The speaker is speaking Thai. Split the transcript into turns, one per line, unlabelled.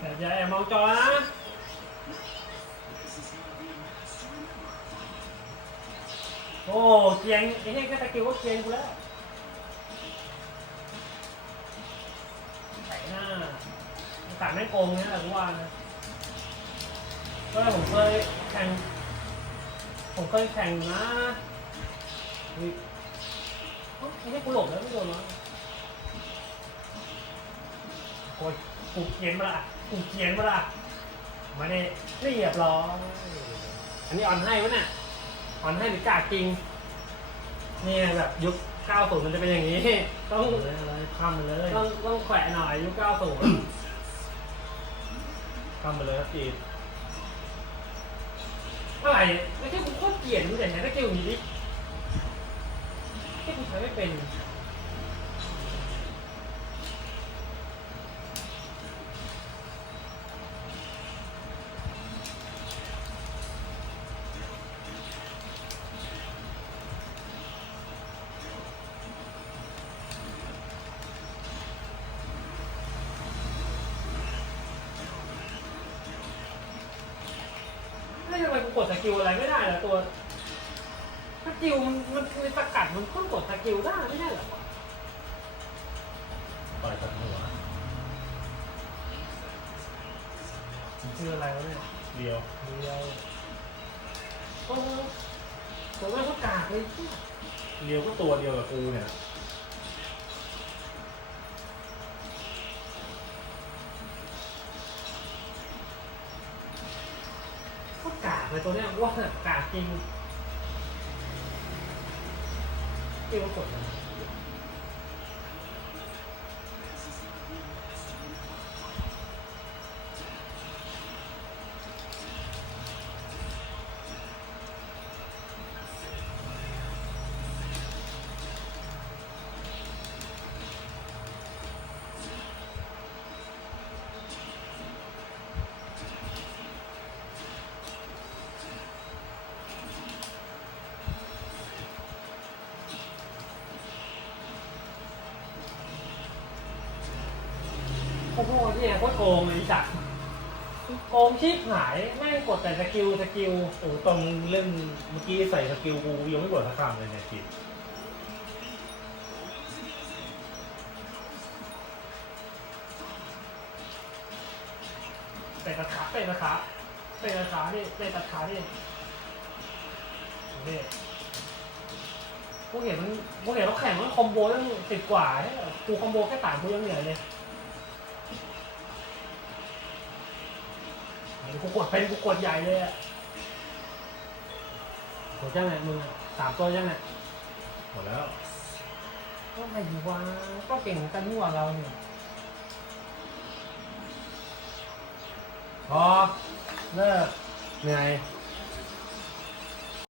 อย่าแอบมองจอนะโอ้เกียงไอ้เหี้ยก็ตะกิ้วก็เกียงกูแล้วไถหน้าตัดแม่งโกงเนี่ยแหละทุกวันนะก็ผมเคยแข่ง ผมเคยแข่งนะอุ๊ยไอ้เหี้ยกูหลบแล้วไม่โดนวะโอ้ยกูเกียนมาละ กูเกียนมาละมาเนี่ยเรียบร้อยอันนี้ออนให้วะเนี่ยออนให้หรือกาดจริงนี่แบบยุค 90 มันจะเป็นอย่างนี้ ต้อง
เลยอะไรข้ามไปเลย
ต้องต้องแขวะหน่อยยุค 90
ข้ามไปเลยครับจีด
อะไรไม่ใช่กูโคตรเกลียดมึงแต่ไหนก็เกลียดอย่างนี้ดิแค่กูใช้ไม่เป็น ไม่ทำไมกูกดสกิลอะไรไม่ได้เหรอตัวสกิลมันมันมันสกัดมันเพิ่งกดสกิลได้ไม่ใช่เหรอ
ต่อยตัดหัว
มันคืออะไรวะเนี่ย
เดียว
เดียวโอ้โหผมว่าเขากากเลยที่
เดียวก็ตัวเดียวกับกูเนี่ย
เลยตัวเนี้ยว่ากากจริงเกี่ยวกับกดนะ โอ้โหเนี่โคตรโกงเลยไอ้จัดโกงชีพหายแม่งกดแต่สกิลสกิล
โอ้ตรงเล่นเมื่อกี้ใส่สกิลกูยังไม่กดสักคำเลยเนี่ยจีด
เตะตะขาเตะตะขาเตะตะขาดิเตะตะขาดินี่กูเห็นมันกูเห็นเขาแข่งมันคอมโบตั้งสิบกว่าใช่ไหมกูคอมโบแค่สามกูยังเหนื่อยเลย กูกดเป็นกูกดใหญ่เลยอะกดยังไงมึงอะสามตัวยังไง
หมดแล้ว
ก็ไม่ดีวะก็เก่งเหมือนกันนี่หว่าเราเนี่ยพอเลิกเหนื่อย